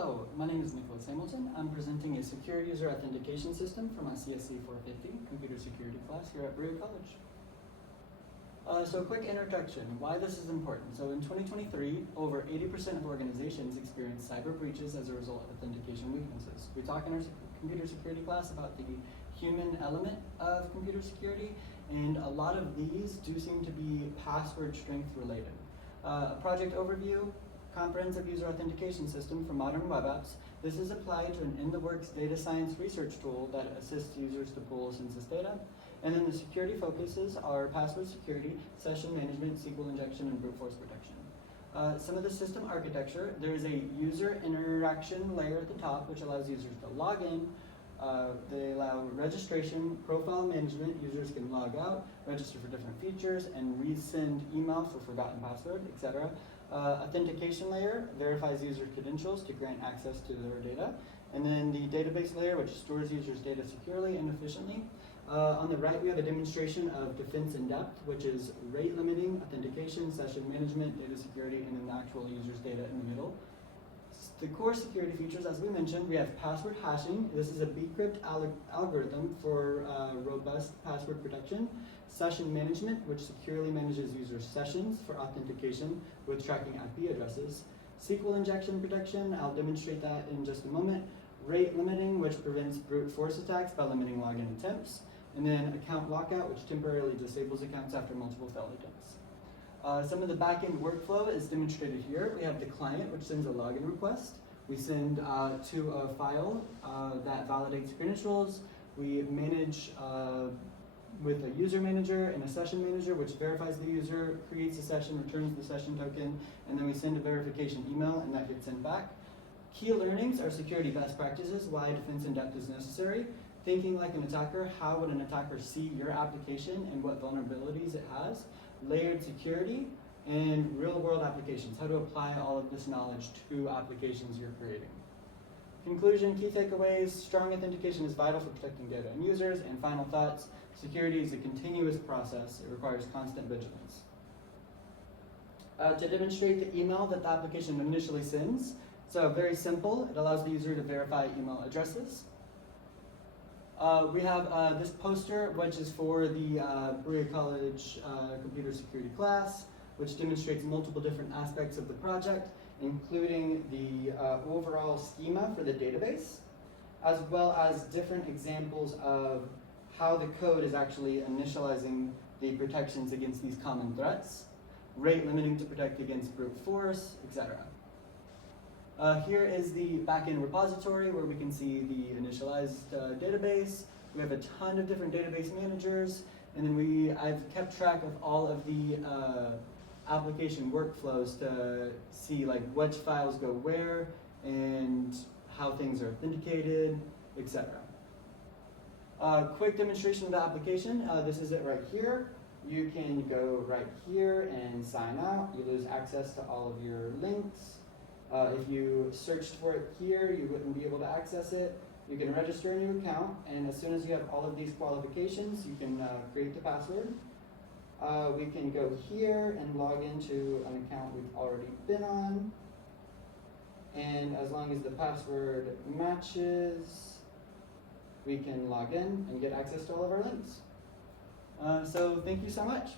Hello, my name is Nicholas Hamilton. I'm presenting a secure user authentication system for my CSC 450 computer security class here at Brewer College. So a quick introduction, why this is important. So in 2023, over 80% of organizations experience cyber breaches as a result of authentication weaknesses. We talk in our computer security class about the human element of computer security, and a lot of these do seem to be password strength related. A project overview, comprehensive user authentication system for modern web apps. This is applied to an in-the-works data science research tool that assists users to pull census data. And then the security focuses are password security, session management, SQL injection, and brute force protection. Some of the system architecture, there is a user interaction layer at the top, which allows users to log in. They allow registration, profile management, users can log out, register for different features, and resend email for forgotten password, etc. Authentication layer verifies user credentials to grant access to their data. And then the database layer, which stores users' data securely and efficiently. On the right, we have a demonstration of defense in depth, which is rate limiting, authentication, session management, data security, and then the actual user's data in the middle. The core security features, as we mentioned, we have password hashing. This is a bcrypt algorithm for robust password protection. Session management, which securely manages user sessions for authentication with tracking IP addresses. SQL injection protection, I'll demonstrate that in just a moment. Rate limiting, which prevents brute force attacks by limiting login attempts. And then account lockout, which temporarily disables accounts after multiple failed attempts. Some of the backend workflow is demonstrated here. We have the client, which sends a login request. We send to a file that validates credentials. We manage with a user manager and a session manager, which verifies the user, creates a session, returns the session token, and then we send a verification email, and that gets sent back. Key learnings are security best practices, why defense in depth is necessary. Thinking like an attacker, how would an attacker see your application and what vulnerabilities it has. Layered security, and real-world applications, how to apply all of this knowledge to applications you're creating. Conclusion, key takeaways, strong authentication is vital for protecting data and users, and final thoughts, security is a continuous process. It requires constant vigilance. To demonstrate the email that the application initially sends, so very simple, it allows the user to verify email addresses. We have this poster, which is for the Brewer College computer security class, which demonstrates multiple different aspects of the project, including the overall schema for the database, as well as different examples of how the code is actually initializing the protections against these common threats, rate limiting to protect against brute force, etc. Here is the backend repository where we can see the initialized database. We have a ton of different database managers, and then I've kept track of all of the application workflows to see like which files go where and how things are authenticated, etc. Quick demonstration of the application. This is it right here. You can go right here and sign out. You lose access to all of your links. If you searched for it here, you wouldn't be able to access it. You can register a new account, and as soon as you have all of these qualifications, you can create the password. We can go here and log into an account we've already been on. And as long as the password matches, we can log in and get access to all of our links. So thank you so much.